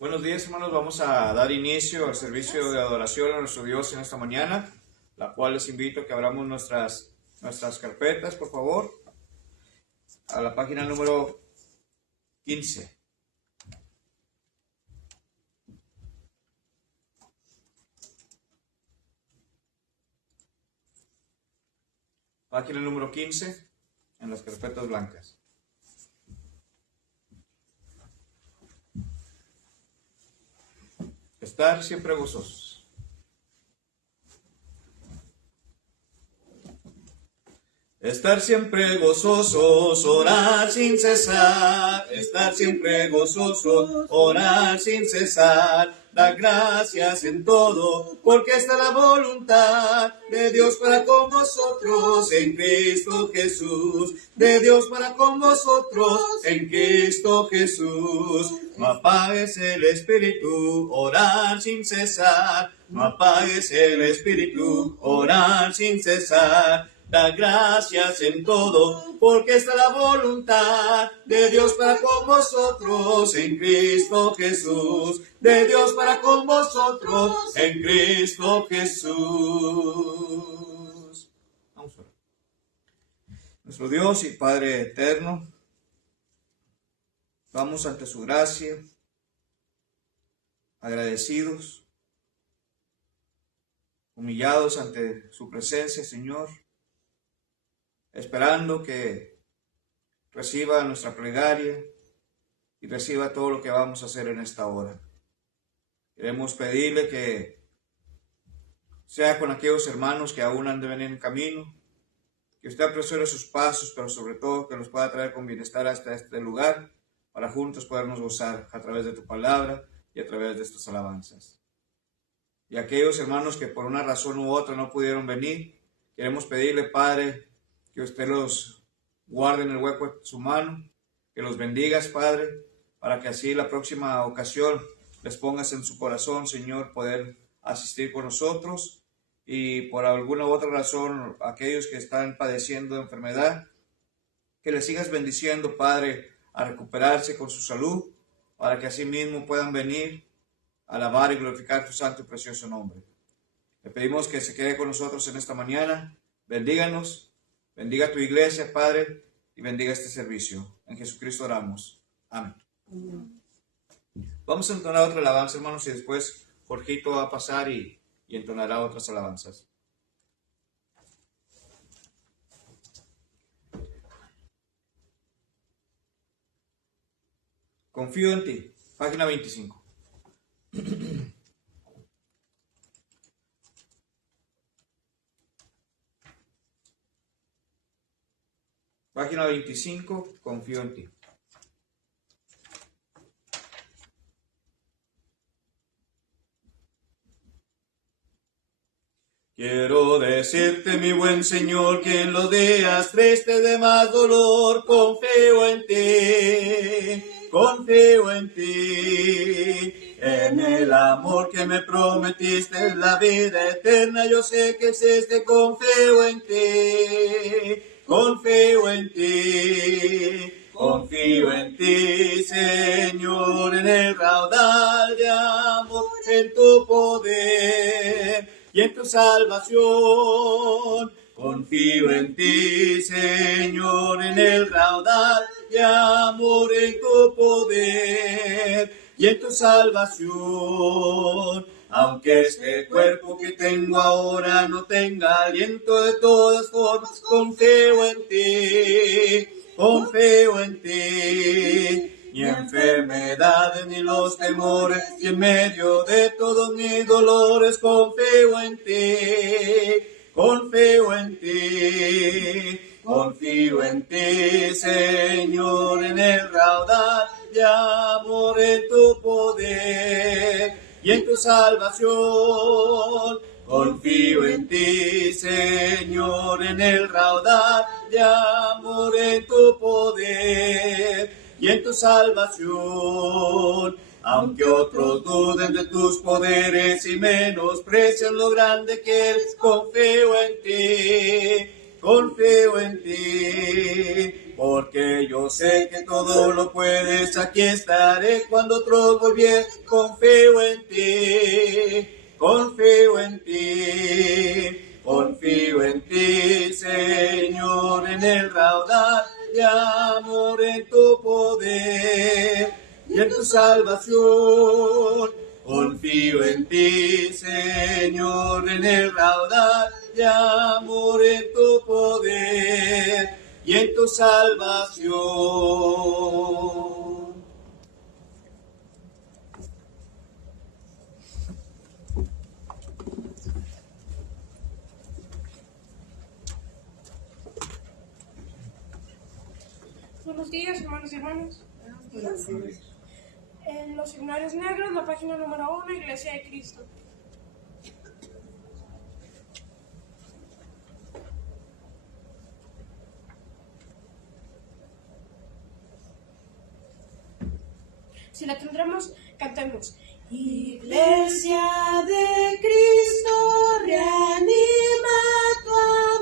Buenos días, hermanos. Vamos a dar inicio al servicio de adoración a nuestro Dios en esta mañana, la cual les invito a que abramos nuestras carpetas, por favor, a la página número 15. Página número 15 en las carpetas blancas. Estar siempre gozosos. Estar siempre gozosos, orar sin cesar. Estar siempre gozosos, orar sin cesar. Dar gracias en todo, porque esta es la voluntad de Dios para con vosotros en Cristo Jesús. De Dios para con vosotros en Cristo Jesús. No apagues el espíritu, orar sin cesar. No apagues el espíritu, orar sin cesar. Da gracias en todo, porque esta es la voluntad de Dios para con vosotros en Cristo Jesús. De Dios para con vosotros en Cristo Jesús. Vamos a orar. Nuestro Dios y Padre eterno, vamos ante su gracia, agradecidos, humillados ante su presencia, Señor, esperando que reciba nuestra plegaria y reciba todo lo que vamos a hacer en esta hora. Queremos pedirle que sea con aquellos hermanos que aún han de venir en camino, que usted apresure sus pasos, pero sobre todo que los pueda traer con bienestar hasta este lugar, para juntos podernos gozar a través de tu palabra y a través de estas alabanzas. Y aquellos hermanos que por una razón u otra no pudieron venir, queremos pedirle, Padre, que usted los guarde en el hueco de su mano, que los bendigas, Padre, para que así la próxima ocasión les pongas en su corazón, Señor, poder asistir con nosotros, y por alguna u otra razón, aquellos que están padeciendo de enfermedad, que les sigas bendiciendo, Padre, a recuperarse con su salud, para que así mismo puedan venir a alabar y glorificar tu santo y precioso nombre. Le pedimos que se quede con nosotros en esta mañana, bendíganos. Bendiga tu iglesia, Padre, y bendiga este servicio. En Jesucristo oramos. Amén. Vamos a entonar otra alabanza, hermanos, y después Jorgito va a pasar y entonará otras alabanzas. Confío en ti. Página 25. Página 25, confío en ti. Quiero decirte, mi buen Señor, que en los días tristes de más dolor, confío en ti, confío en ti. En el amor que me prometiste, la vida eterna, yo sé que existe, confío en ti. Confío en ti, Señor, en el raudal de amor, en tu poder y en tu salvación. Confío en ti, Señor, en el raudal de amor, en tu poder y en tu salvación. Aunque este cuerpo que tengo ahora no tenga aliento, de todas formas confío en ti, confío en ti. Ni enfermedades ni los temores, y en medio de todos mis dolores confío en ti, confío en ti. Confío en ti, Señor, en el raudal de amor, en tu poder y en tu salvación. Confío en ti, Señor, en el raudal de amor, en tu poder y en tu salvación. Aunque otros duden de tus poderes y menosprecien lo grande que eres, confío en ti, confío en ti. Por porque yo sé que todo lo puedes. Aquí estaré cuando otros volvieran. Confío en ti, confío en ti, confío en ti, Señor, en el raudal de amor, en tu poder y en tu salvación. Confío en ti, Señor, en el raudal de amor, en tu poder y en tu salvación. Buenos días, hermanos y hermanas. En los himnarios negros, la página número 1, Iglesia de Cristo. Si la tendremos, cantemos. Iglesia de Cristo, reanima tu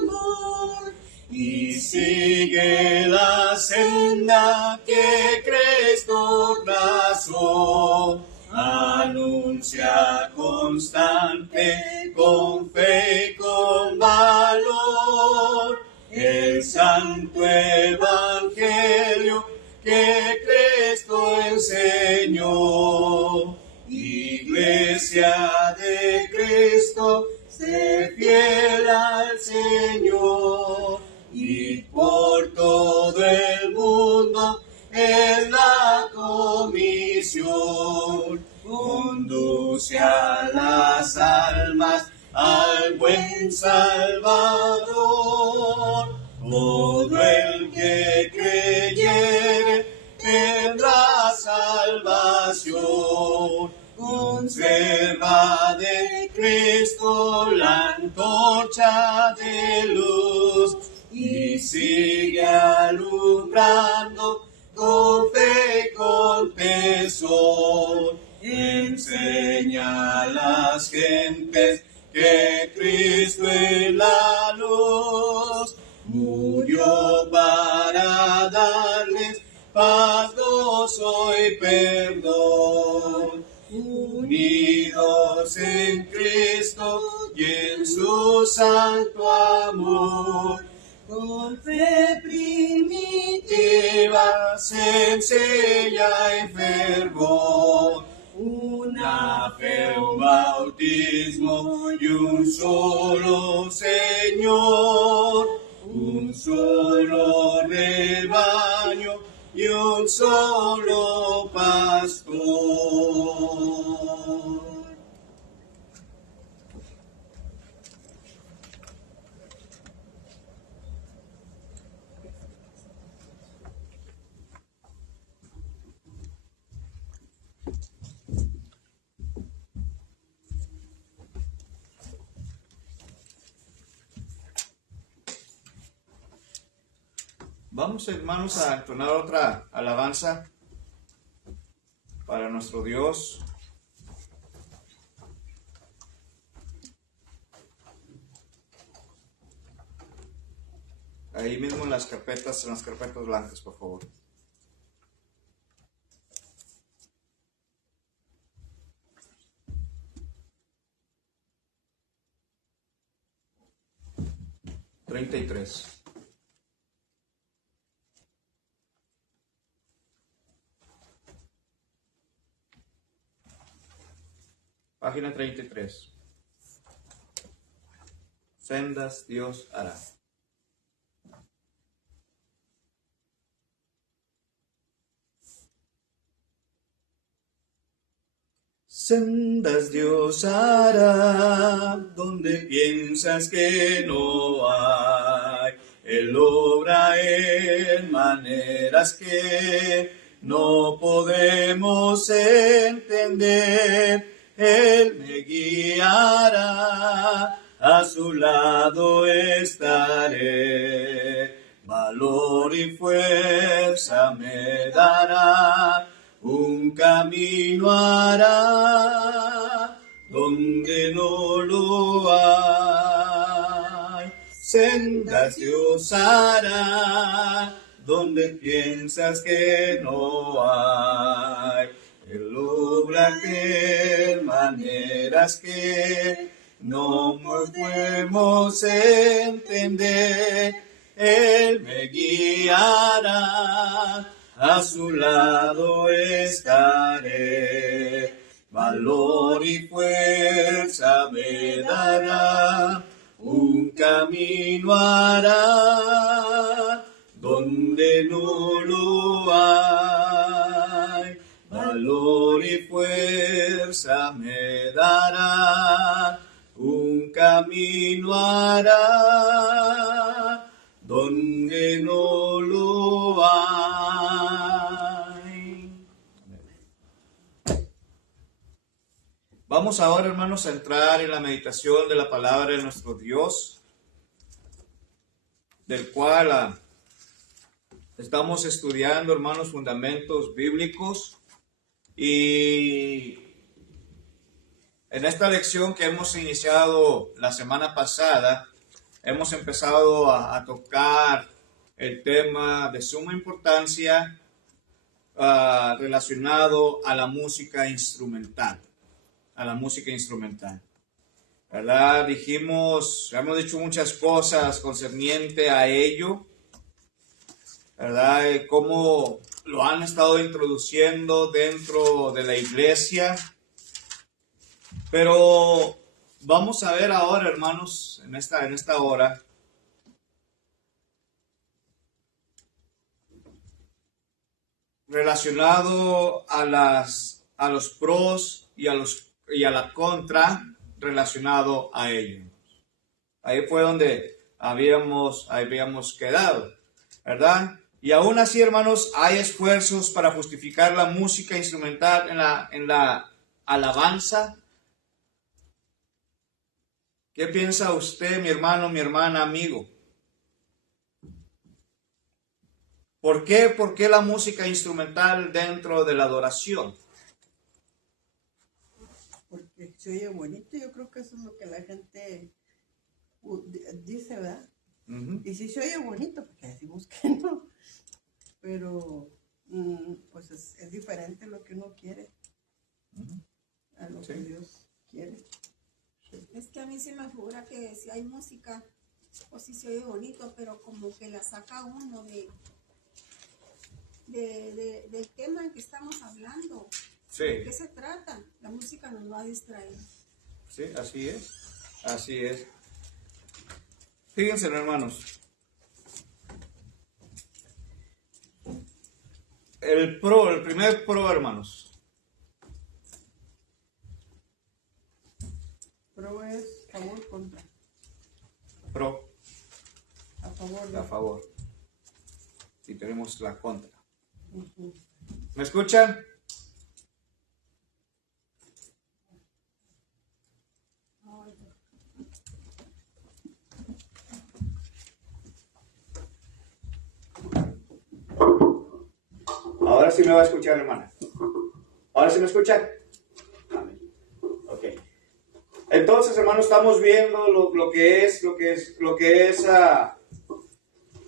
amor y sigue la senda que Cristo trazó. Anuncia constante, con fe y con valor, el santo evangelio que Cristo enseñó. Iglesia de Cristo, sé fiel al Señor, y por todo el mundo es la comisión. Conduce a las almas al buen Salvador. Todo el que creyere tendrá salvación. Conserva de Cristo la antorcha de luz y sigue alumbrando con fe y con tesón. Enseña a las gentes que Cristo es la luz, murió para darles paz, gozo y perdón. Unidos en Cristo y en su santo amor, con fe primitiva, sencilla y fervor, una fe, un bautismo y un solo Señor, un solo rebaño y un solo pastor. Vamos, hermanos, a entonar otra alabanza para nuestro Dios. Ahí mismo en las carpetas blancas, por favor. $33. Página 33. Sendas Dios hará. Sendas Dios hará donde piensas que no hay. Él obra en maneras que no podemos entender. Él me guiará, a su lado estaré. Valor y fuerza me dará, un camino hará donde no lo hay. Sendas Dios hará donde piensas que no hay. Él obra de maneras que no podemos entender. Él me guiará, a su lado estaré. Valor y fuerza me dará, un camino hará donde no lo hay. Valor y fuerza me dará, un camino hará donde no lo hay. Vamos ahora, hermanos, a entrar en la meditación de la palabra de nuestro Dios, del cual estamos estudiando, hermanos, fundamentos bíblicos. Y en esta lección que hemos iniciado la semana pasada, hemos empezado a tocar el tema de suma importancia relacionado a la música instrumental. ¿Verdad? Hemos dicho muchas cosas concerniente a ello, ¿verdad? Cómo lo han estado introduciendo dentro de la iglesia. Pero vamos a ver ahora, hermanos, en esta hora, relacionado a los pros y a la contra, relacionado a ello. Ahí fue donde habíamos quedado, ¿verdad? Y aún así, hermanos, hay esfuerzos para justificar la música instrumental en la alabanza. ¿Qué piensa usted, mi hermano, mi hermana, amigo? ¿Por qué? ¿Por qué la música instrumental dentro de la adoración? Porque se oye bonito, yo creo que eso es lo que la gente dice, ¿verdad? Uh-huh. Y sí se oye bonito, porque decimos que no, pero pues es diferente lo que uno quiere a lo que Dios quiere. Es que a mí se me figura que si hay música, pues sí se oye bonito, pero como que la saca uno del tema en que estamos hablando. Sí. ¿De qué se trata? La música nos va a distraer. Sí, así es. Fíjense, hermanos. El primer pro, hermanos. Pro es favor contra. Pro. A favor. A favor. Y tenemos la contra. Uh-huh. ¿Me escuchan? Ahora sí me va a escuchar, hermana. ¿Ahora sí me escuchan? Amén. Ok. Entonces, hermanos, estamos viendo lo que es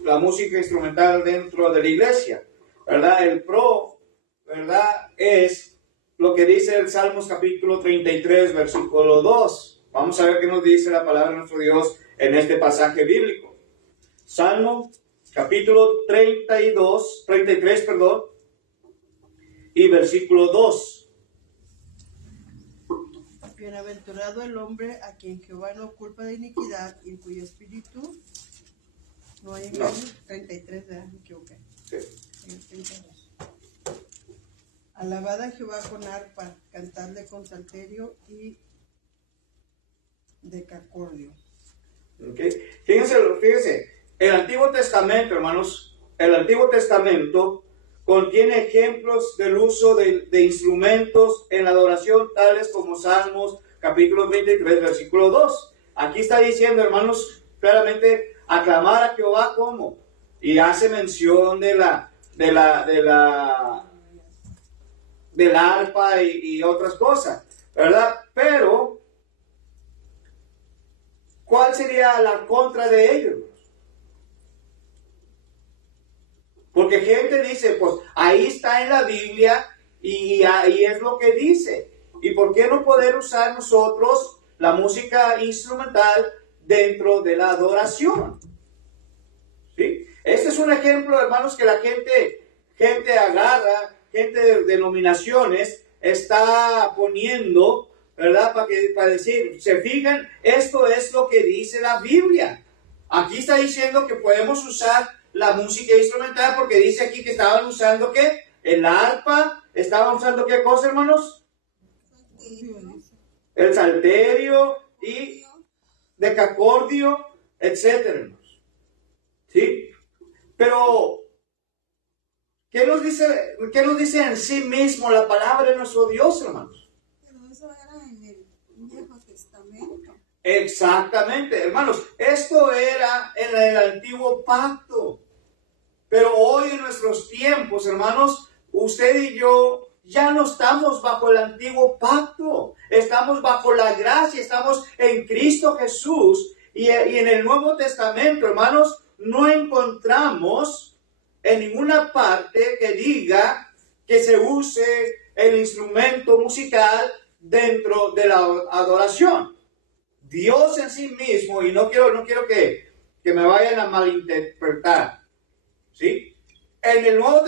la música instrumental dentro de la iglesia, ¿verdad? El pro, ¿verdad? Es lo que dice el Salmos capítulo 33, versículo 2. Vamos a ver qué nos dice la palabra de nuestro Dios en este pasaje bíblico. Salmo capítulo 33, y versículo 2. Bienaventurado el hombre a quien Jehová no culpa de iniquidad y en cuyo espíritu no hay engaño. 33, ¿verdad? Me equivoqué. Sí. 32. Alabad a Jehová con arpa, cantadle con salterio y decacordio. Okay. Fíjense, el Antiguo Testamento, hermanos, contiene ejemplos del uso de instrumentos en la adoración, tales como Salmos, capítulo 23, versículo 2. Aquí está diciendo, hermanos, claramente, aclamar a Jehová como, y hace mención del arpa y otras cosas, ¿verdad? Pero, ¿cuál sería la contra de ellos? Porque gente dice, pues ahí está en la Biblia y ahí es lo que dice. ¿Y por qué no poder usar nosotros la música instrumental dentro de la adoración? ¿Sí? Este es un ejemplo, hermanos, que la gente agarra, gente de denominaciones, está poniendo, ¿verdad? Para decir, se fijan, esto es lo que dice la Biblia. Aquí está diciendo que podemos usar la música instrumental porque dice aquí que estaban usando, ¿qué? El arpa, estaban usando, ¿qué cosa, hermanos? El salterio y decacordio, etcétera, hermanos. ¿Sí? Pero, ¿qué nos dice en sí mismo la palabra de nuestro Dios, hermanos? Pero eso era en el Viejo Testamento. Exactamente, hermanos. Esto era en el antiguo pacto. Pero hoy en nuestros tiempos, hermanos, usted y yo ya no estamos bajo el antiguo pacto. Estamos bajo la gracia, estamos en Cristo Jesús. Y en el Nuevo Testamento, hermanos, no encontramos en ninguna parte que diga que se use el instrumento musical dentro de la adoración. Dios en sí mismo, y no quiero que me vayan a malinterpretar, ¿sí? En el Nuevo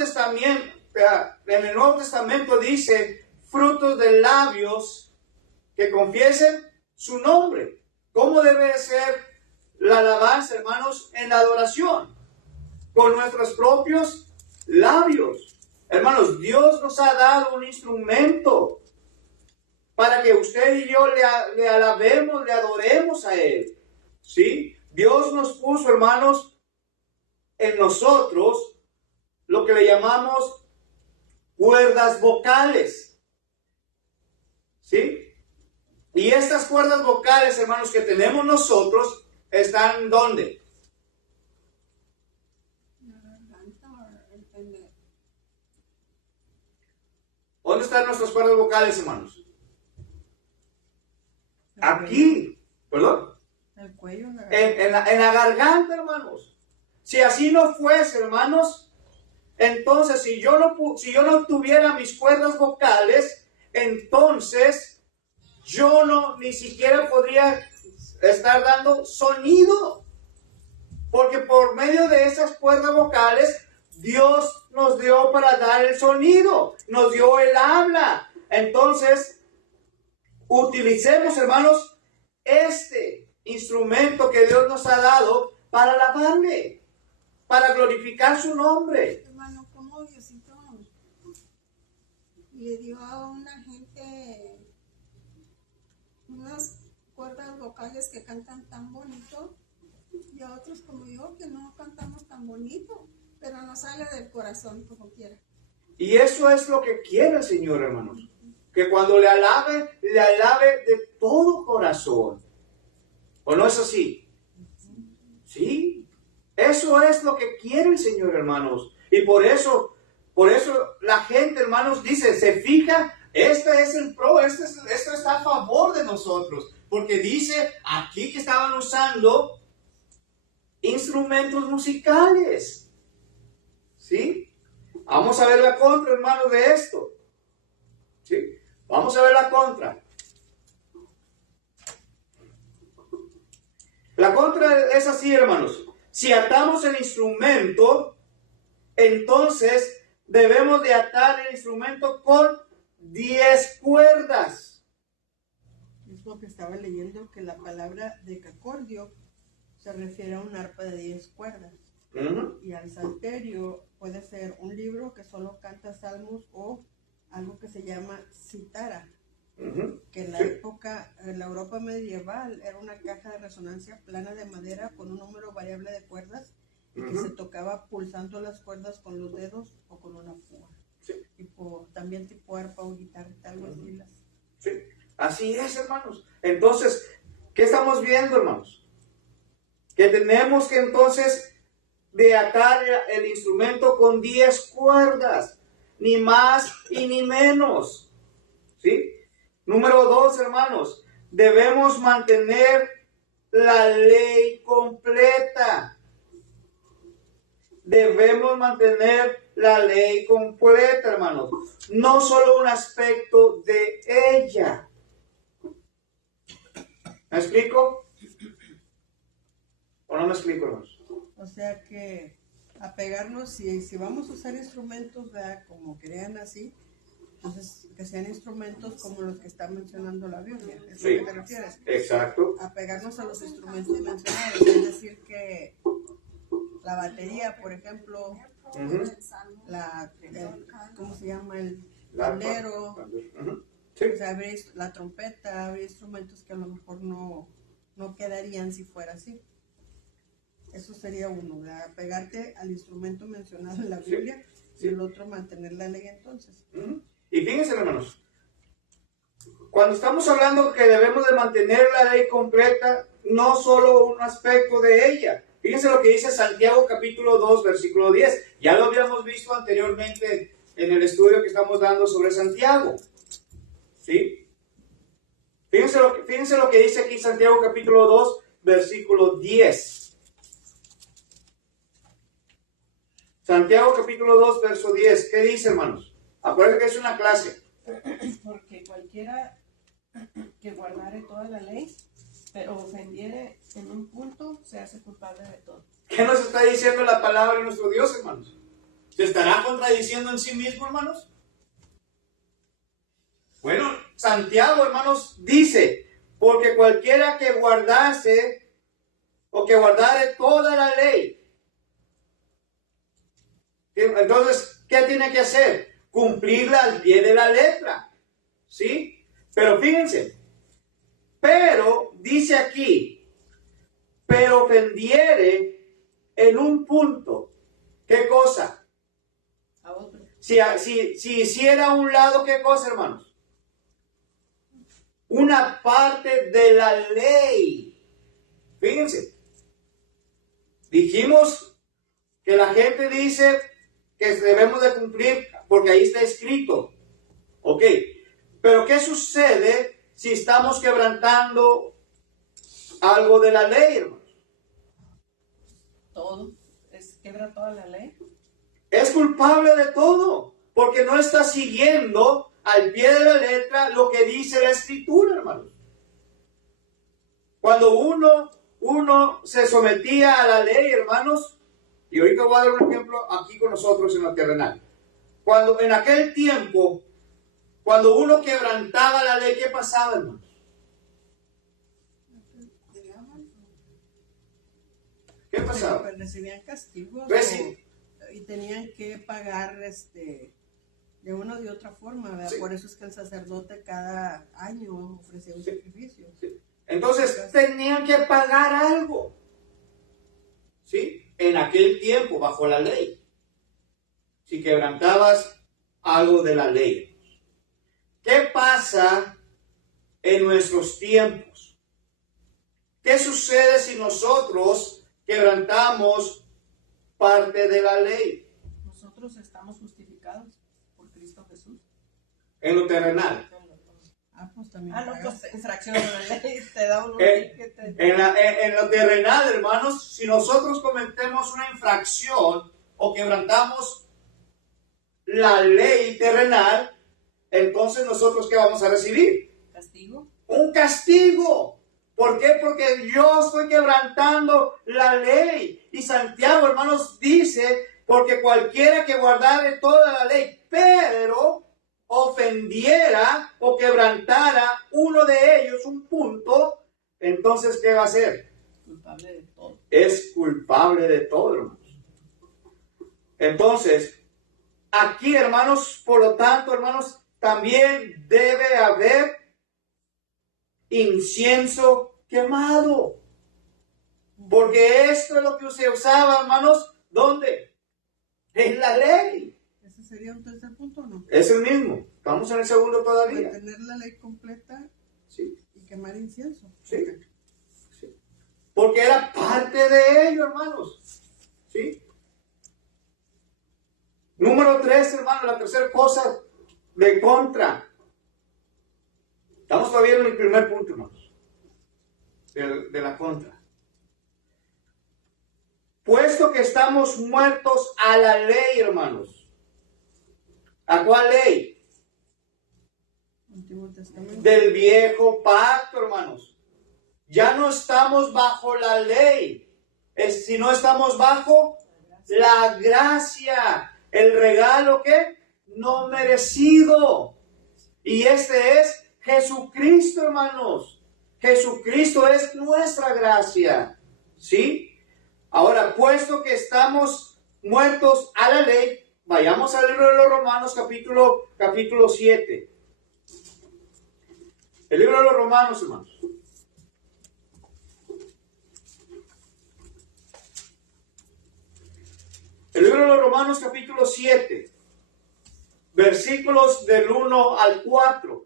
Testamento dice frutos de labios que confiesen su nombre. ¿Cómo debe ser la alabanza, hermanos, en la adoración? Con nuestros propios labios. Hermanos, Dios nos ha dado un instrumento para que usted y yo le alabemos, le adoremos a Él. ¿Sí? Dios nos puso, hermanos, en nosotros lo que le llamamos cuerdas vocales. ¿Sí? Y estas cuerdas vocales, hermanos, que tenemos nosotros, ¿están dónde? ¿Dónde están nuestras cuerdas vocales, hermanos? Aquí, ¿perdón? El cuello, en la garganta, hermanos. Si así no fuese, hermanos, entonces si yo no tuviera mis cuerdas vocales, entonces yo ni siquiera podría estar dando sonido. Porque por medio de esas cuerdas vocales, Dios nos dio para dar el sonido, nos dio el habla. Entonces, utilicemos, hermanos, este instrumento que Dios nos ha dado para alabarle, para glorificar su nombre. Hermano, como Diosito le dio a una gente unas cuerdas vocales que cantan tan bonito y a otros como yo que no cantamos tan bonito, pero nos sale del corazón como quiera. Y eso es lo que quiere el Señor, hermanos. Que cuando le alabe de todo corazón. ¿O no es así? ¿Sí? Eso es lo que quiere el Señor, hermanos. Y por eso la gente, hermanos, dice, se fija, este es el pro, esto está a favor de nosotros. Porque dice aquí que estaban usando instrumentos musicales. ¿Sí? Vamos a ver la contra, hermanos, de esto. ¿Sí? Vamos a ver la contra. La contra es así, hermanos. Si atamos el instrumento, entonces debemos de atar el instrumento con 10 cuerdas. Es lo que estaba leyendo, que la palabra decacordio se refiere a un arpa de 10 cuerdas. Y al salterio puede ser un libro que solo canta salmos o algo que se llama cítara, que en la época, en la Europa medieval, era una caja de resonancia plana de madera con un número variable de cuerdas y que se tocaba pulsando las cuerdas con los dedos o con una púa. Sí. También tipo arpa o guitarra, algo así. Sí. Así es, hermanos. Entonces, ¿qué estamos viendo, hermanos? Que tenemos que entonces de atar el instrumento con 10 cuerdas, ni más y ni menos. ¿Sí? Número 2, hermanos, debemos mantener la ley completa. debemos mantener la ley completa, hermanos. No solo un aspecto de ella. ¿Me explico? ¿O no me explico, hermanos? O sea que apegarnos, si vamos a usar instrumentos, ¿verdad? Como crean así, entonces que sean instrumentos como los que está mencionando la Biblia. ¿Es Sí. lo que te refieres? Exacto. Apegarnos a los instrumentos mencionados, es decir que la batería, por ejemplo, ¿cómo se llama? El pandero, Sí. o sea, la trompeta, habría instrumentos que a lo mejor no quedarían si fuera así. Eso sería uno, ¿verdad? Apegarte al instrumento mencionado en la Biblia, Sí. y el otro mantener la ley entonces. Y fíjense, hermanos, cuando estamos hablando que debemos de mantener la ley completa, no solo un aspecto de ella. Fíjense lo que dice Santiago capítulo 2, versículo 10. Ya lo habíamos visto anteriormente en el estudio que estamos dando sobre Santiago. ¿Sí? Fíjense lo que dice aquí Santiago capítulo 2, versículo 10. Santiago capítulo 2, verso 10. ¿Qué dice, hermanos? Acuérdense que es una clase. Porque cualquiera que guardare toda la ley, pero ofendiere en un punto, se hace culpable de todo. ¿Qué nos está diciendo la palabra de nuestro Dios, hermanos? ¿Se estará contradiciendo en sí mismo, hermanos? Bueno, Santiago, hermanos, dice, porque cualquiera que guardase o que guardare toda la ley. Entonces, ¿qué tiene que hacer? Cumplirla al pie de la letra. ¿Sí? Pero fíjense, pero dice aquí, pero ofendiere en un punto. ¿Qué cosa? A otro. Si hiciera a un lado, ¿qué cosa, hermanos? Una parte de la ley. Fíjense. Dijimos que la gente dice que debemos de cumplir porque ahí está escrito. Ok. Pero ¿qué sucede si estamos quebrantando algo de la ley, hermanos? Todo. Quebra toda la ley. Es culpable de todo, porque no está siguiendo al pie de la letra lo que dice la escritura, hermanos. Cuando uno se sometía a la ley, hermanos, y ahorita voy a dar un ejemplo aquí con nosotros en lo terrenal. Cuando en aquel tiempo, cuando uno quebrantaba la ley, ¿qué pasaba, hermanos? ¿Qué pasaba? Pues recibían castigos y tenían que pagar de una o de otra forma, ¿verdad? Sí. Por eso es que el sacerdote cada año ofrecía un sacrificio. Sí. Entonces tenían que pagar algo, ¿sí? En aquel tiempo, bajo la ley. Si quebrantabas algo de la ley. ¿Qué pasa en nuestros tiempos? ¿Qué sucede si nosotros quebrantamos parte de la ley? Nosotros estamos justificados por Cristo Jesús. En lo terrenal. Pues también. No, pues infracción de la ley, te da un ticket. En lo terrenal, hermanos, si nosotros cometemos una infracción o quebrantamos la ley terrenal, entonces nosotros ¿qué vamos a recibir? ¿Castigo? Un castigo. ¿Por qué? Porque yo estoy quebrantando la ley. Y Santiago, hermanos, dice, porque cualquiera que guardare toda la ley, pero ofendiera o quebrantara uno de ellos, un punto, entonces ¿qué va a hacer? Culpable de todo. Es culpable de todo, hermanos. Entonces, aquí, hermanos, por lo tanto, hermanos, también debe haber incienso quemado. Porque esto es lo que se usaba, hermanos, ¿dónde? En la ley. ¿Ese sería un tercer punto o no? Es el mismo. Estamos en el segundo todavía. Mantener la ley completa Sí. y quemar incienso. Sí. Sí. Porque era parte de ello, hermanos. ¿Sí? Número 3, hermanos, la tercera cosa de contra. Estamos todavía en el primer punto, hermanos. De la contra. puesto que estamos muertos a la ley, hermanos. ¿A cuál ley? Antiguo Testamento. Del viejo pacto, hermanos. Ya no estamos bajo la ley, sino estamos bajo la gracia, el regalo que no merecido. Y este es Jesucristo, hermanos. Jesucristo es nuestra gracia. ¿Sí? Ahora, puesto que estamos muertos a la ley, vayamos al libro de los Romanos, capítulo 7. El libro de los Romanos, hermanos. El libro de los Romanos, capítulo 7. Versículos del 1 al 4.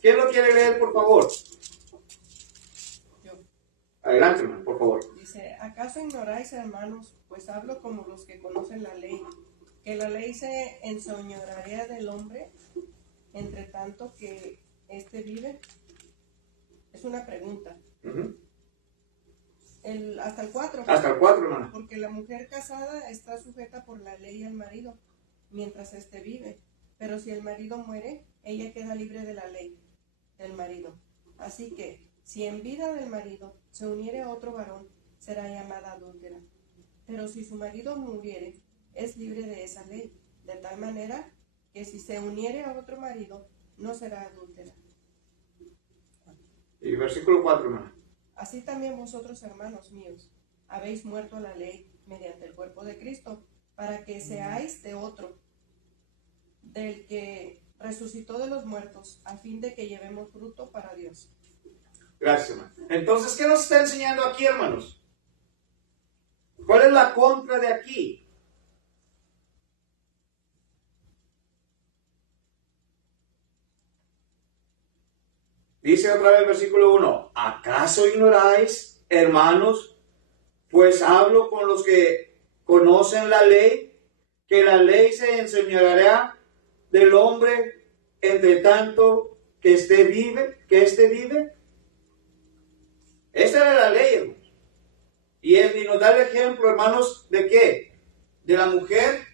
¿Quién lo quiere leer, por favor? Yo. Adelante, hermano, por favor. Dice, ¿acaso ignoráis, hermanos? Pues hablo como los que conocen la ley, que la ley se enseñorea del hombre, entre tanto que éste vive. Es una pregunta. Uh-huh. Hasta el 4. Hasta el 4, hermano. Porque la mujer casada está sujeta por la ley al marido, mientras éste vive. Pero si el marido muere, ella queda libre de la ley del marido. Así que, si en vida del marido se uniere a otro varón, será llamada adúltera. Pero si su marido muriere, es libre de esa ley, de tal manera que si se uniere a otro marido, no será adúltera. Y versículo 4, hermano. Así también vosotros, hermanos míos, habéis muerto a la ley mediante el cuerpo de Cristo, para que seáis de otro, del que resucitó de los muertos, a fin de que llevemos fruto para Dios. Gracias, hermano. Entonces, ¿qué nos está enseñando aquí, hermanos? ¿Cuál es la contra de aquí? Dice otra vez el versículo 1. ¿Acaso ignoráis, hermanos? Pues hablo con los que conocen la ley, que la ley se enseñoreará del hombre entre tanto que éste vive. Esa era la ley, hermanos. Y nos da el ejemplo, hermanos, ¿de qué? De la mujer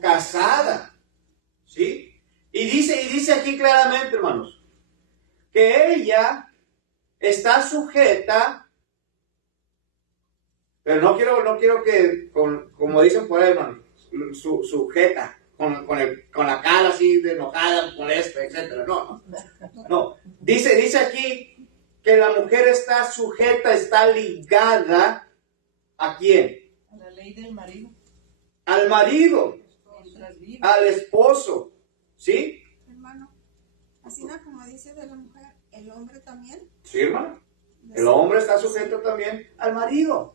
casada. ¿Sí? Y dice aquí claramente, hermanos, que ella está sujeta, pero no quiero que, como dicen por ahí, hermano, sujeta, con la cara así de enojada, molesta, etc. No. Dice aquí que la mujer está sujeta, está ligada, ¿a quién? A la ley del marido. Al marido, Mientras vive. al esposo, ¿sí? Hermano, así no como dice de la mujer, el hombre también. Sí, hermano. El hombre está sujeto también al marido,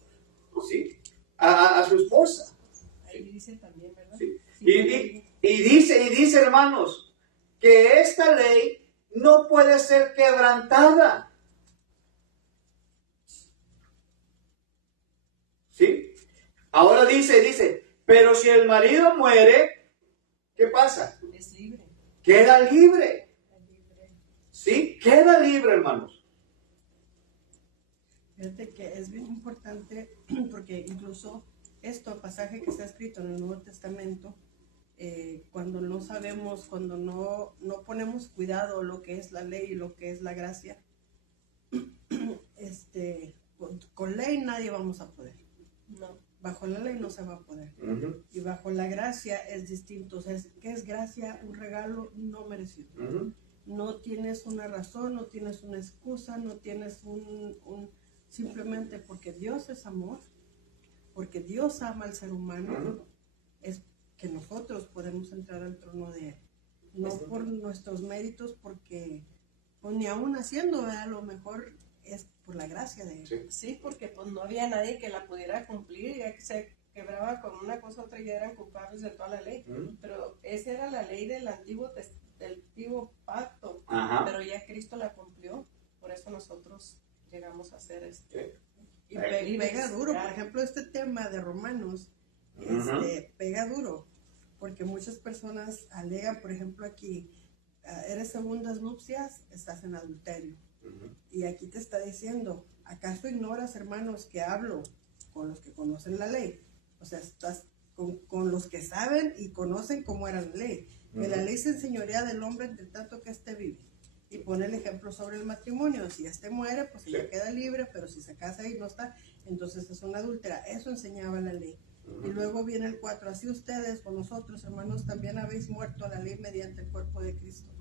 ¿sí? A su esposa. Ahí dice también, ¿verdad? Sí. Sí. Y dice, hermanos, que esta ley no puede ser quebrantada. ¿Sí? Ahora dice, pero si el marido muere, ¿qué pasa? Es libre. Queda libre. Es libre. ¿Sí? Queda libre, hermanos. Fíjate que es bien importante porque incluso pasaje que está escrito en el Nuevo Testamento, cuando no sabemos, cuando no ponemos cuidado lo que es la ley y lo que es la gracia, con ley nadie vamos a poder. No. Bajo la ley no se va a poder. Uh-huh. Y bajo la gracia es distinto. O sea, ¿qué es gracia? Un regalo no merecido. Uh-huh. No tienes una razón, no tienes una excusa, no tienes simplemente porque Dios es amor, porque Dios ama al ser humano, Uh-huh. es que nosotros podemos entrar al trono de Él. No por nuestros méritos, porque pues, ni aún haciendo, ¿verdad? A lo mejor es por la gracia de Él. Sí. Sí, porque pues no había nadie que la pudiera cumplir, ya que se quebraba con una cosa u otra, ya eran culpables de toda la ley. Uh-huh. Pero esa era la ley del antiguo pacto, Ajá. pero ya Cristo la cumplió, por eso nosotros llegamos a ser Sí. Y pega duro, por ejemplo, este tema de Romanos, Uh-huh. pega duro, porque muchas personas alegan, por ejemplo, aquí, eres segundas nupcias, estás en adulterio. Uh-huh. Y aquí te está diciendo, ¿acaso ignoras, hermanos, que hablo con los que conocen la ley. O sea, estás con los que saben y conocen cómo era la ley. Que la ley se enseñorea del hombre entre tanto que éste vive. Y pone el ejemplo sobre el matrimonio. Si éste muere, pues ella queda libre, pero si se casa y no está, entonces es una adúltera. Eso enseñaba la ley. Y luego viene el 4. Así ustedes o nosotros, hermanos, también habéis muerto a la ley mediante el cuerpo de Cristo.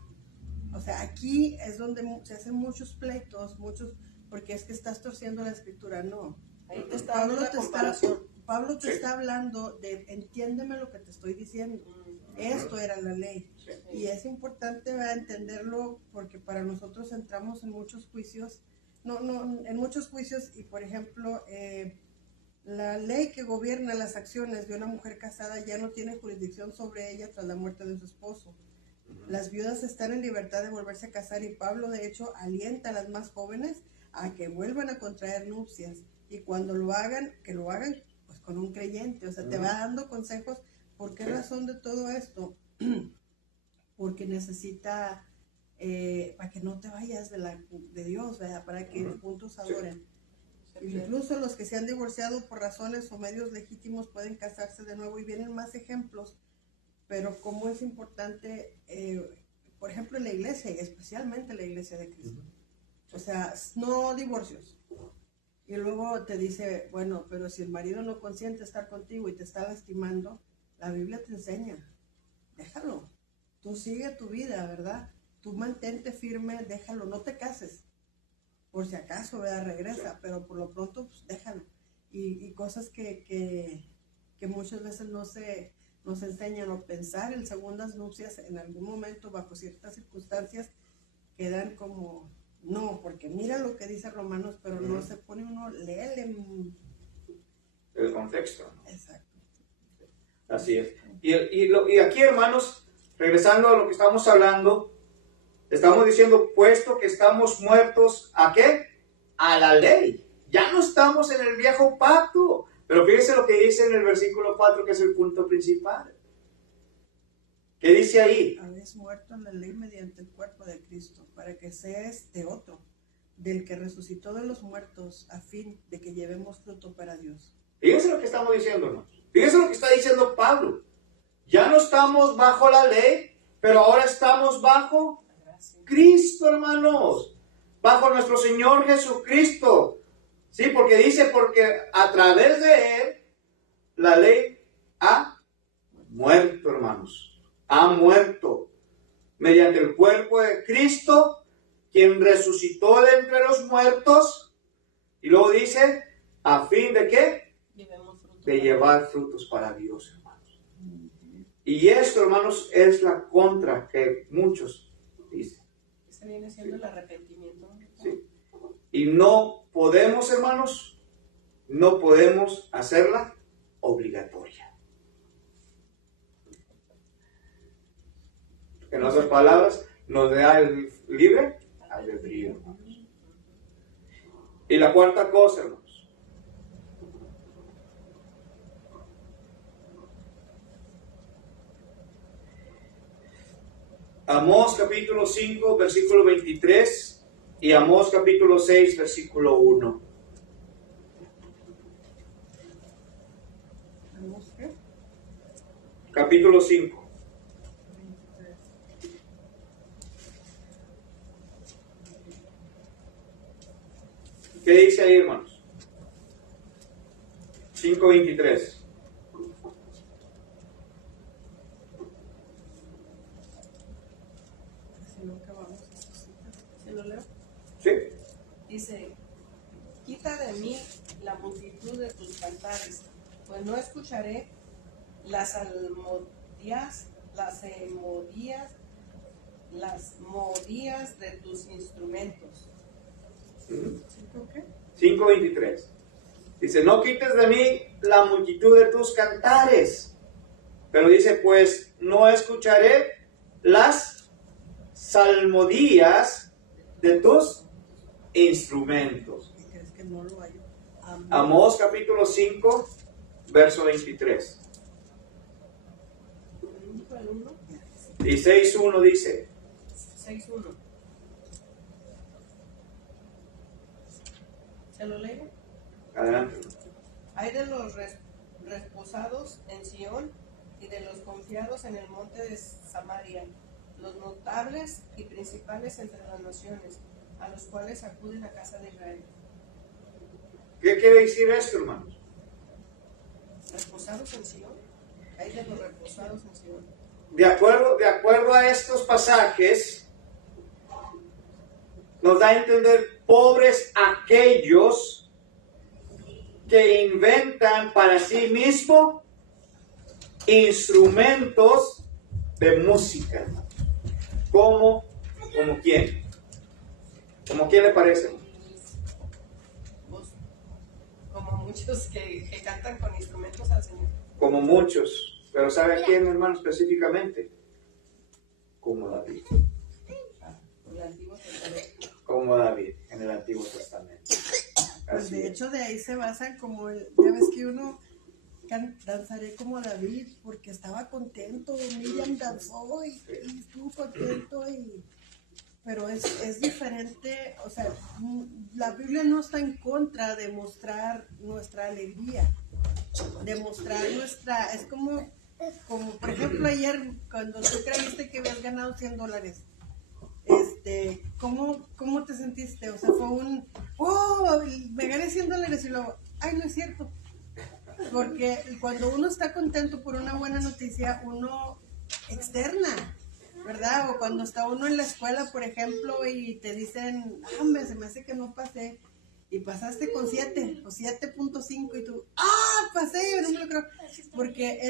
O sea, aquí es donde se hacen muchos pleitos, porque es que estás torciendo la escritura. No. Ahí te está dando la comparación. Pablo te está hablando de, entiéndeme lo que te estoy diciendo. Esto era la ley. Y es importante, ¿verdad?, entenderlo, porque para nosotros entramos en muchos juicios, en muchos juicios, y por ejemplo, la ley que gobierna las acciones de una mujer casada ya no tiene jurisdicción sobre ella tras la muerte de su esposo. Las viudas están en libertad de volverse a casar, y Pablo de hecho alienta a las más jóvenes a que vuelvan a contraer nupcias, y cuando lo hagan, que lo hagan pues con un creyente. O sea, te va dando consejos. ¿Por qué razón de todo esto? Porque necesita, para que no te vayas de Dios, ¿verdad? Para que juntos adoren. Incluso los que se han divorciado por razones o medios legítimos pueden casarse de nuevo, y vienen más ejemplos. Pero cómo es importante, por ejemplo, en la iglesia, y especialmente en la iglesia de Cristo. O sea, no divorcios. Y luego te dice, bueno, pero si el marido no consiente estar contigo y te está lastimando, la Biblia te enseña, déjalo. Tú sigue tu vida, ¿verdad? Tú mantente firme, déjalo, no te cases. Por si acaso, ¿verdad?, regresa, pero por lo pronto, pues, déjalo. Y cosas que muchas veces no se nos enseñan, o pensar en segundas nupcias en algún momento, bajo ciertas circunstancias, quedan como, no, porque mira lo que dice Romanos, pero no se pone uno, léele. El contexto. Exacto. Así es. Y aquí, hermanos, regresando a lo que estamos hablando, estamos diciendo, puesto que estamos muertos, ¿a qué? A la ley. Ya no estamos en el viejo pacto. Pero fíjense lo que dice en el versículo 4, que es el punto principal. ¿Qué dice ahí? Habéis muerto en la ley mediante el cuerpo de Cristo, para que seas de otro, del que resucitó de los muertos, a fin de que llevemos fruto para Dios. Fíjense lo que estamos diciendo, hermanos. Fíjense lo que está diciendo Pablo. Ya no estamos bajo la ley, pero ahora estamos bajo Cristo, hermanos. Bajo nuestro Señor Jesucristo. Sí, porque dice, porque a través de Él, la ley ha muerto, hermanos. Ha muerto. Mediante el cuerpo de Cristo, quien resucitó de entre los muertos. Y luego dice, ¿a fin de qué? De llevar frutos para Dios, hermanos. Y esto, hermanos, es la contra que muchos dicen. Ese viene siendo el arrepentimiento. Sí. Y no podemos, hermanos, no podemos hacerla obligatoria. En otras palabras, nos da el libre albedrío, hermanos. Y la cuarta cosa, hermanos. Amós capítulo 5, versículo 23 y Amós capítulo 6, versículo 1. ¿Amós qué? Capítulo 5. ¿Qué dice ahí, hermanos? 5:23. ¿Se lo leo? Sí. Dice, quita de mí la multitud de tus cantares, pues no escucharé las modías de tus instrumentos. 5:23. Dice, no quites de mí la multitud de tus cantares. Pero dice, pues no escucharé las salmodías de tus instrumentos. ¿Qué crees que no lo hay? Amós capítulo 5, verso 23. Y 6:1 dice. 6:1. ¿Se lo leo? Adelante. Hay de los reposados en Sión y de los confiados en el monte de Samaria, los notables y principales entre las naciones, a los cuales acude la casa de Israel. ¿Qué quiere decir esto, hermanos? Reposados en Sión. Hay de los reposados en Sión. De acuerdo a estos pasajes, nos da a entender pobres aquellos que inventan para sí mismos instrumentos de música. ¿Como quién? ¿Como quién le parece? Pues, como muchos que cantan con instrumentos al Señor. Como muchos. Pero ¿sabe a quién, hermano, específicamente? Como David. El Antiguo Testamento. Como David en el Antiguo Testamento. Pues Así de es. hecho de ahí se basan como ya ves que uno danzaré como David porque estaba contento, Miriam danzó y estuvo contento pero es diferente, o sea, la Biblia no está en contra de mostrar nuestra alegría, de mostrar es como por ejemplo ayer cuando tú creíste que habías ganado $100, ¿cómo te sentiste? O sea, fue me gané $100 y luego, ay, no es cierto. Porque cuando uno está contento por una buena noticia, uno externa, ¿verdad? O cuando está uno en la escuela, por ejemplo, y te dicen, hombre, se me hace que no pasé, y pasaste con 7 o 7.5 y tú, pasé, yo no me lo creo. Porque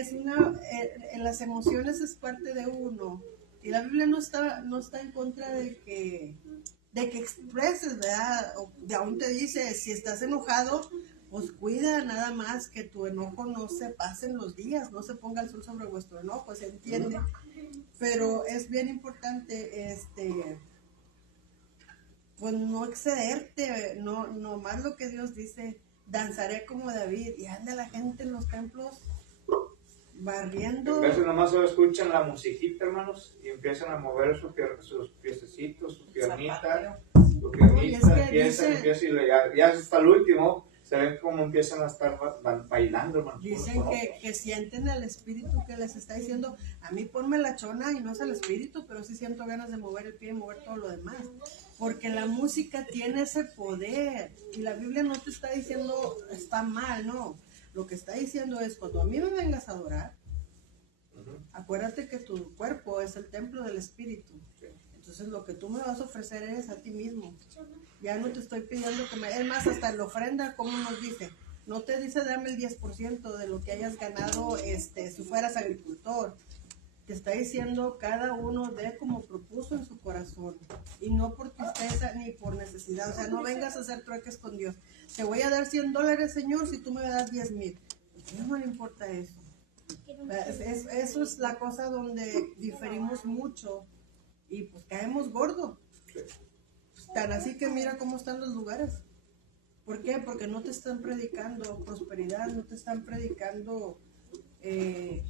en las emociones es parte de uno. Y la Biblia no está en contra de que expreses, ¿verdad? Aún te dice, si estás enojado, pues cuida nada más que tu enojo no se pase en los días, no se ponga el sol sobre vuestro enojo, se entiende. Pero es bien importante, pues no excederte, no más lo que Dios dice, danzaré como David, y anda la gente en los templos barriendo. A veces nomás solo escuchan la musiquita, hermanos, y empiezan a mover sus piececitos, su piernita, empiezan y ya hasta el último, se ven como empiezan a estar bailando, hermanos. Dicen que sienten al Espíritu que les está diciendo, a mí ponme la chona y no es el Espíritu, pero sí siento ganas de mover el pie y mover todo lo demás. Porque la música tiene ese poder y la Biblia no te está diciendo está mal, no. Lo que está diciendo es, cuando a mí me vengas a adorar, acuérdate que tu cuerpo es el templo del Espíritu. Entonces lo que tú me vas a ofrecer es a ti mismo. Ya no te estoy pidiendo que es más, hasta en la ofrenda, como nos dice, no te dice dame el 10% de lo que hayas ganado si fueras agricultor. Te está diciendo cada uno de como propuso en su corazón y no por tristeza ni por necesidad. O sea, no vengas a hacer trueques con Dios. Te voy a dar $100, Señor, si tú me das 10,000. A Dios no le importa eso. Eso es la cosa donde diferimos mucho y pues caemos gordo. Tan así que mira cómo están los lugares. ¿Por qué? Porque no te están predicando prosperidad, no te están predicando, te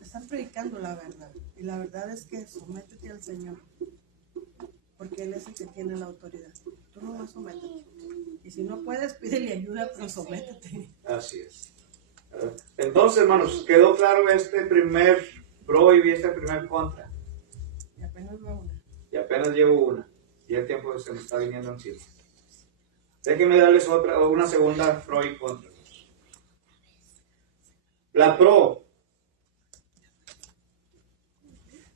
están predicando la verdad. Y la verdad es que sométete al Señor, porque Él es el que tiene la autoridad. Tú nomás sométete. Y si no puedes, pídele ayuda, pero sométete. Así es. Entonces, hermanos, quedó claro este primer pro y este primer contra. Y apenas va una. Y apenas llevo una. Y el tiempo se me está viniendo encima. Déjenme darles una segunda pro y contra. La pro.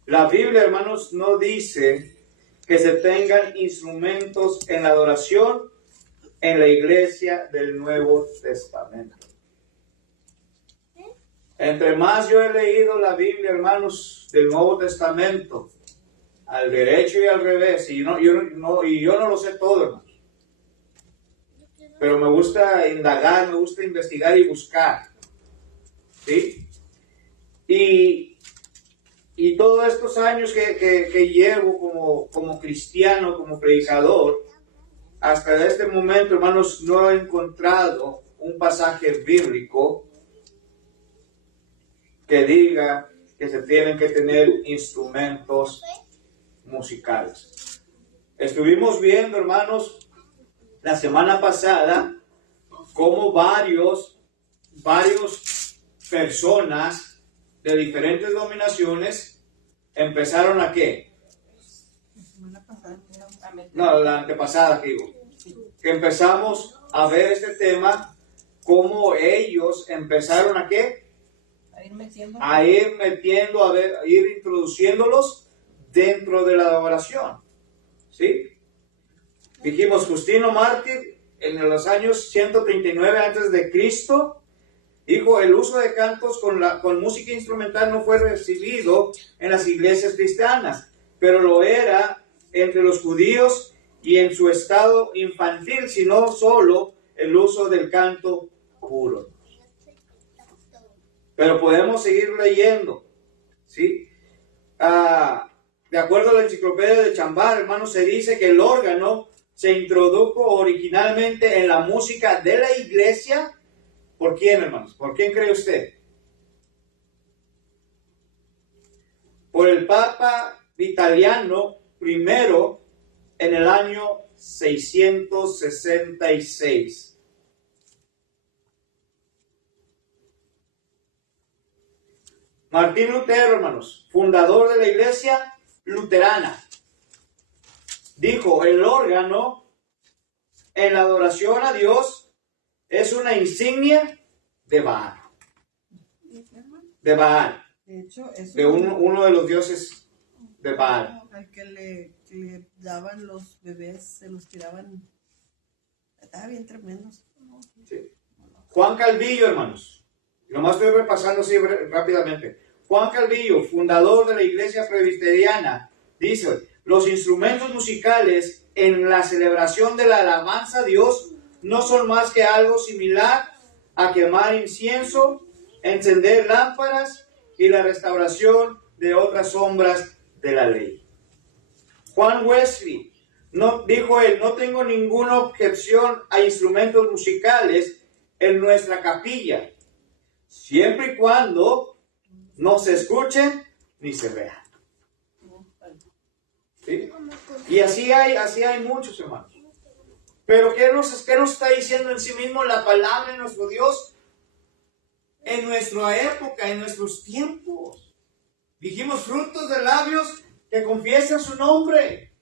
La Biblia, hermanos, no dice que se tengan instrumentos en la adoración en la iglesia del Nuevo Testamento. Entre más yo he leído la Biblia, hermanos, del Nuevo Testamento, al derecho y al revés, y yo no lo sé todo, hermanos. Pero me gusta indagar, me gusta investigar y buscar. ¿Sí? Y todos estos años que llevo como cristiano, como predicador, hasta este momento, hermanos, no he encontrado un pasaje bíblico que diga que se tienen que tener instrumentos musicales. Estuvimos viendo, hermanos, la semana pasada, cómo varios varios personas de diferentes denominaciones empezaron a ¿qué? La semana pasada. No, la antepasada que digo. Que empezamos a ver este tema, cómo ellos empezaron a ¿qué? A ir metiendo. A ir metiendo, a ir introduciéndolos dentro de la adoración. ¿Sí? Dijimos, Justino Mártir, en los años 139 antes de Cristo, dijo, el uso de cantos con música instrumental no fue recibido en las iglesias cristianas, pero lo era entre los judíos y en su estado infantil, sino solo el uso del canto puro. Pero podemos seguir leyendo, ¿sí? De acuerdo a la enciclopedia de Chambar, hermanos, se dice que el órgano se introdujo originalmente en la música de la iglesia. ¿Por quién, hermanos? ¿Por quién cree usted? Por el Papa Vitaliano I en el año 666. Martín Lutero, hermanos, fundador de la iglesia luterana, dijo, el órgano en la adoración a Dios es una insignia de Baal. De Baal. De hecho, eso De uno de los dioses de Baal. al que le daban los bebés, se los tiraban. Estaba bien tremendos. Sí. Juan Calvillo, hermanos. Nomás estoy repasando así rápidamente. Juan Calvillo, fundador de la iglesia presbiteriana, dice, los instrumentos musicales en la celebración de la alabanza a Dios no son más que algo similar a quemar incienso, encender lámparas y la restauración de otras sombras de la ley. Juan Wesley, dijo él, no tengo ninguna objeción a instrumentos musicales en nuestra capilla, siempre y cuando no se escuchen ni se vean. ¿Sí? Y así hay muchos, hermanos. Pero ¿qué nos está diciendo en sí mismo la palabra de nuestro Dios? En nuestra época, en nuestros tiempos. Dijimos frutos de labios que confiesen su nombre.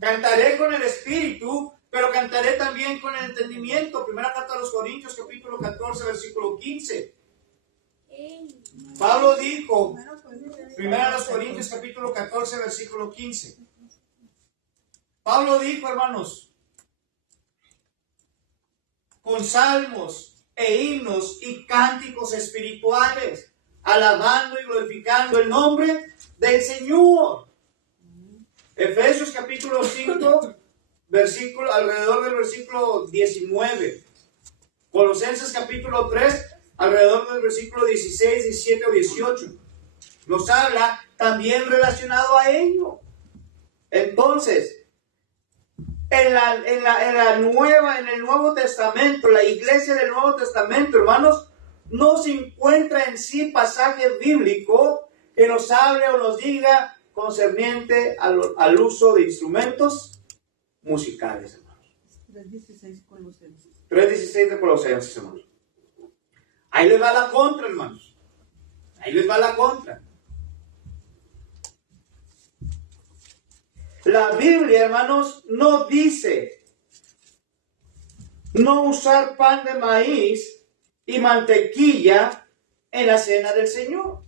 Cantaré con el espíritu, pero cantaré también con el entendimiento. Primera carta a los Corintios, capítulo 14, versículo 15. Pablo dijo, primera a los Corintios, capítulo 14, versículo 15. Pablo dijo, hermanos, con salmos e himnos y cánticos espirituales, alabando y glorificando el nombre del Señor. Efesios capítulo 5, alrededor del versículo 19. Colosenses capítulo 3, alrededor del versículo 16, 17 o 18. Nos habla también relacionado a ello. Entonces, en el Nuevo Testamento, la iglesia del Nuevo Testamento, hermanos, no se encuentra en sí pasaje bíblico que nos hable o nos diga concerniente al uso de instrumentos musicales, hermanos. 3:16 Colosenses. 3:16 de Colosenses, hermanos. Ahí les va la contra, hermanos. Ahí les va la contra. La Biblia, hermanos, no dice no usar pan de maíz y mantequilla en la cena del Señor.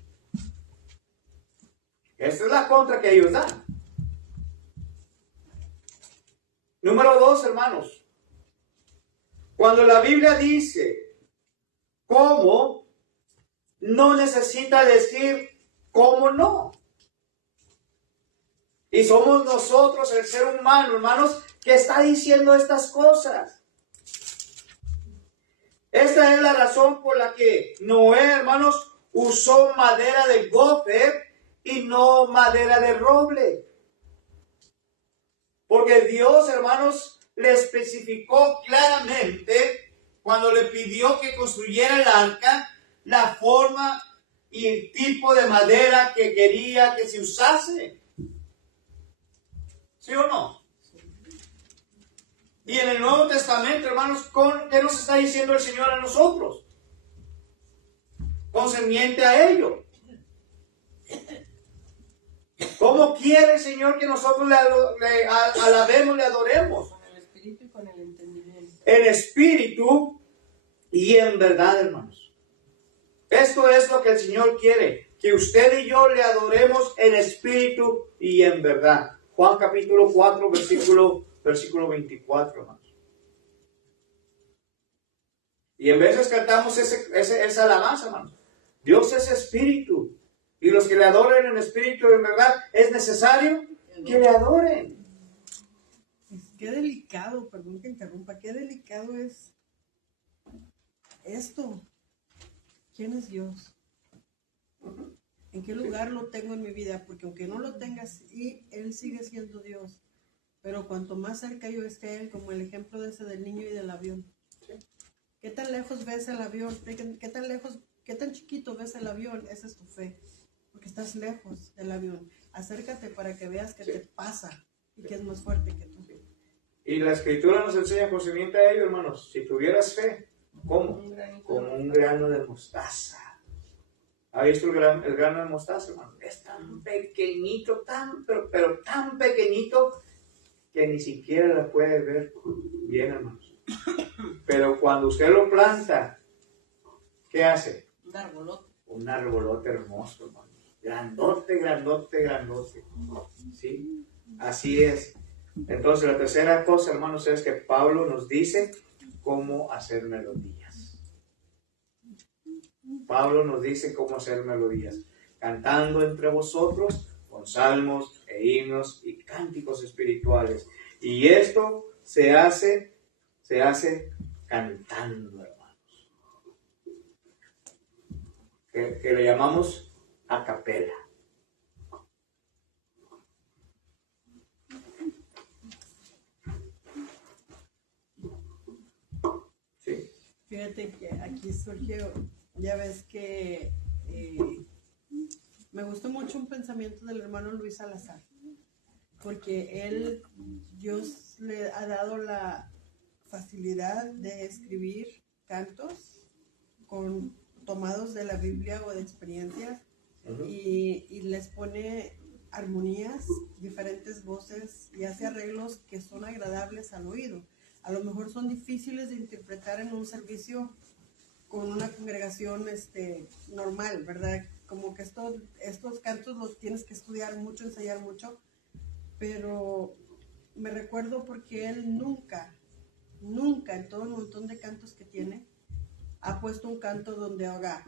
Esta es la contra que ellos dan. Número 2, hermanos. Cuando la Biblia dice cómo, no necesita decir cómo no. Y somos nosotros, el ser humano, hermanos, que está diciendo estas cosas. Esta es la razón por la que Noé, hermanos, usó madera de gofer y no madera de roble. Porque Dios, hermanos, le especificó claramente cuando le pidió que construyera el arca, la forma y el tipo de madera que quería que se usase. ¿Sí o no? Y en el Nuevo Testamento, hermanos, ¿qué nos está diciendo el Señor a nosotros? concerniente a ello. ¿Cómo quiere el Señor que nosotros le alabemos, le adoremos? Con el espíritu y con el entendimiento. En espíritu y en verdad, hermanos. Esto es lo que el Señor quiere, que usted y yo le adoremos en espíritu y en verdad. Juan capítulo 4, versículo 24, hermanos. Y en veces cantamos esa alabanza, hermanos. Dios es espíritu. Y los que le adoren en espíritu y en verdad, es necesario que le adoren. Qué delicado, perdón que interrumpa, qué delicado es esto. ¿Quién es Dios? ¿En qué lugar lo tengo en mi vida? Porque aunque no lo tengas, Él sigue siendo Dios. Pero cuanto más cerca yo esté a Él, como el ejemplo de ese del niño y del avión. ¿Qué tan lejos ves el avión? ¿Qué tan chiquito ves el avión? Esa es tu fe. Porque estás lejos del avión. Acércate para que veas que te pasa y que es más fuerte que tú. Y la Escritura nos enseña concerniente a ello, hermanos. Si tuvieras fe, ¿cómo? Como un grano de mostaza. ¿Ha visto el grano de mostaza, hermano? Es tan pequeñito, pero tan pequeñito que ni siquiera la puede ver bien, hermanos. Pero cuando usted lo planta, ¿qué hace? Un arbolote. Un arbolote hermoso, hermano. Grandote, grandote, grandote. ¿Sí? Así es. Entonces, la tercera cosa, hermanos, es que Pablo nos dice cómo hacer melodías. Pablo nos dice cómo hacer melodías. Cantando entre vosotros con salmos e himnos y cánticos espirituales. Y esto se hace cantando, hermanos. Que le llamamos a capela. Sí. Fíjate que aquí surgió, ya ves que me gustó mucho un pensamiento del hermano Luis Salazar, porque Dios le ha dado la facilidad de escribir cantos tomados de la Biblia o de experiencias, y les pone armonías, diferentes voces y hace arreglos que son agradables al oído. A lo mejor son difíciles de interpretar en un servicio con una congregación normal, ¿verdad? Como que estos cantos los tienes que estudiar mucho, ensayar mucho, pero me recuerdo porque él nunca, en todo el montón de cantos que tiene, ha puesto un canto donde haga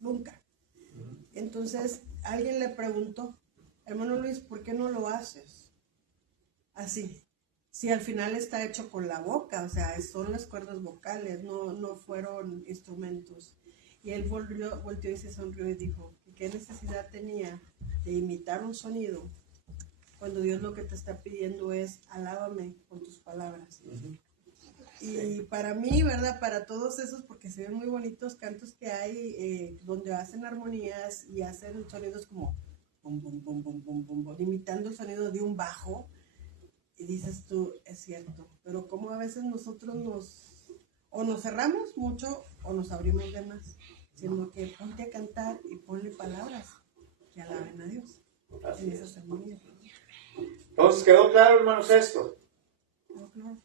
nunca. Entonces alguien le preguntó, hermano Luis, ¿por qué no lo haces así? Si al final está hecho con la boca, o sea, son las cuerdas vocales, no fueron instrumentos. Y él volteó y se sonrió y dijo, ¿qué necesidad tenía de imitar un sonido cuando Dios lo que te está pidiendo es alábame con tus palabras? Y para mí, ¿verdad? Para todos esos, porque se ven muy bonitos cantos que hay donde hacen armonías y hacen sonidos como bum, bum, bum, bum, bum, bum, bum, imitando el sonido de un bajo. Y dices tú, es cierto, pero como a veces nosotros nos cerramos mucho o nos abrimos de más, sino que ponte a cantar y ponle palabras que alaben a Dios en esas armonías. Entonces, ¿quedó claro, hermanos, esto? ¿No, claro?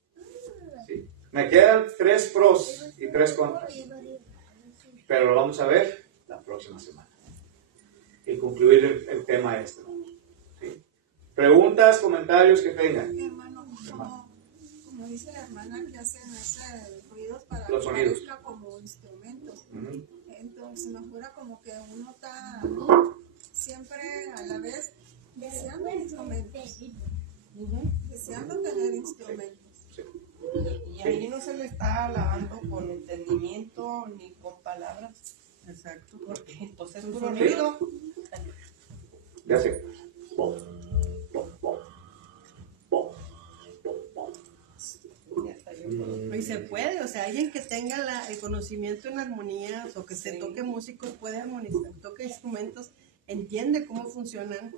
Sí. Me quedan 3 pros y 3 contras, pero lo vamos a ver la próxima semana y concluir el tema este. ¿Sí? Preguntas, comentarios que tengan. Hermano, como dice la hermana, que hacen ruidos para los que sonidos parezca como instrumentos. Entonces me fuera como que uno está siempre a la vez deseando instrumentos, deseando tener instrumentos. Sí. Y ahí no se le está alabando con entendimiento ni con palabras. Exacto. Porque entonces es puro ruido. Ya sé. Y se puede, o sea, alguien que tenga el conocimiento en armonías o que se toque músicos puede armonizar, toque instrumentos entiende cómo funcionan,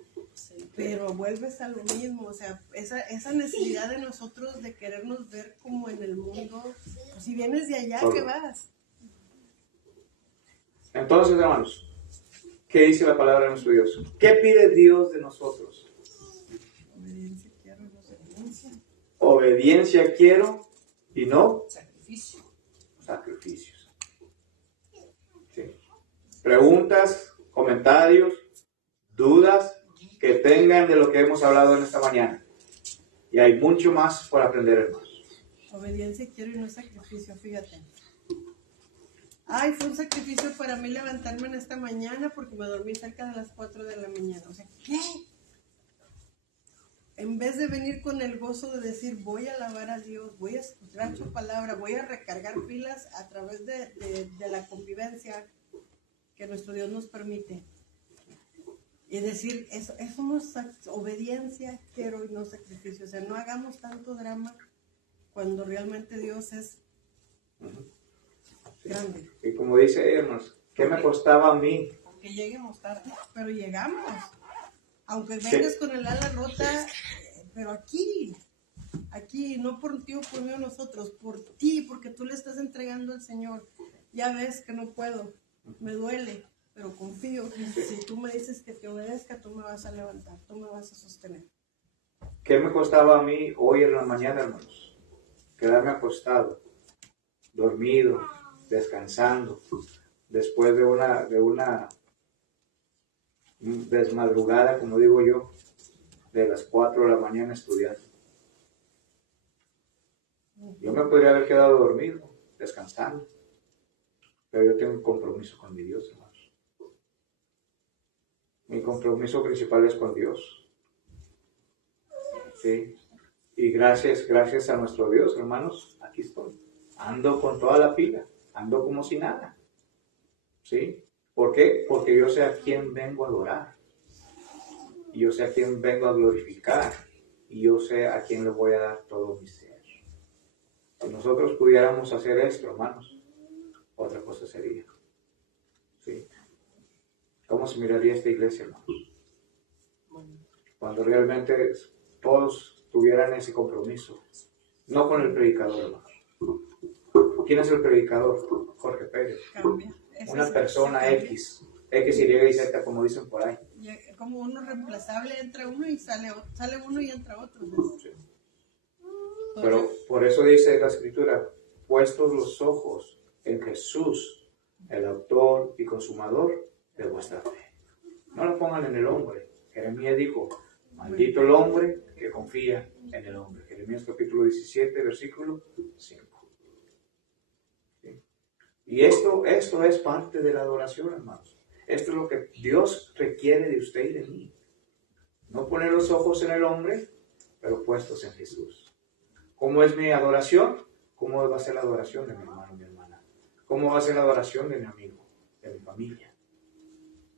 pero vuelves a lo mismo. O sea, esa necesidad de nosotros de querernos ver como en el mundo, pues si vienes de allá, ¿qué vas? Entonces, hermanos, ¿qué dice la palabra de nuestro Dios? ¿Qué pide Dios de nosotros? Obediencia quiero, no sacrificio. Obediencia quiero y no sacrificios. Sí. Preguntas, comentarios, dudas que tengan de lo que hemos hablado en esta mañana. Y hay mucho más por aprender, hermanos. Obediencia quiero y no sacrificio, fíjate. Ay, fue un sacrificio para mí levantarme en esta mañana porque me dormí cerca de las 4 de la mañana. O sea, ¿qué? En vez de venir con el gozo de decir, voy a alabar a Dios, voy a escuchar su palabra, voy a recargar pilas a través de la convivencia que nuestro Dios nos permite. Y decir, eso no es obediencia, quiero y no sacrificio. O sea, no hagamos tanto drama cuando realmente Dios es grande. Y como dice, hermanos, ¿qué me costaba a mí? Aunque lleguemos tarde, pero llegamos. Aunque vengas con el ala rota, pero aquí, no por ti o por mí o nosotros, por ti, porque tú le estás entregando al Señor. Ya ves que no puedo, me duele, pero confío que si tú me dices que te obedezca, tú me vas a levantar, tú me vas a sostener. ¿Qué me costaba a mí hoy en la mañana, hermanos? Quedarme acostado, dormido, descansando, después de una desmadrugada, como digo yo, de las 4 de la mañana estudiando. Yo me podría haber quedado dormido, descansando, pero yo tengo un compromiso con mi Dios, hermanos. Mi compromiso principal es con Dios. Sí. Y gracias a nuestro Dios, hermanos, aquí estoy. Ando con toda la pila, ando como si nada. ¿Sí? ¿Por qué? Porque yo sé a quién vengo a adorar. Y yo sé a quién vengo a glorificar. Y yo sé a quién le voy a dar todo mi ser. Si nosotros pudiéramos hacer esto, hermanos, otra cosa sería. ¿Sí? ¿Cómo se miraría esta iglesia, hermanos? Cuando realmente todos tuvieran ese compromiso. No con el predicador, hermanos. ¿Quién es el predicador? Jorge Pérez. Cambia. Una persona X, Y y Z, como dicen por ahí. Como uno reemplazable, entra uno y sale uno y entra otro. Sí. Pero por eso dice la Escritura, puestos los ojos en Jesús, el autor y consumador de vuestra fe. No lo pongan en el hombre. Jeremías dijo, maldito el hombre que confía en el hombre. Jeremías capítulo 17, versículo 5. ¿Sí? Y esto es parte de la adoración, hermanos. Esto es lo que Dios requiere de usted y de mí. No poner los ojos en el hombre, pero puestos en Jesús. ¿Cómo es mi adoración? ¿Cómo va a ser la adoración de mi hermano, mi hermana? ¿Cómo va a ser la adoración de mi amigo, de mi familia?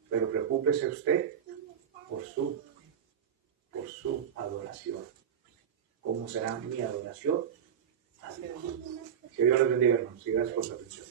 Pero preocúpese usted por su adoración. ¿Cómo será mi adoración? Que Dios les bendiga, hermanos, y gracias por su atención.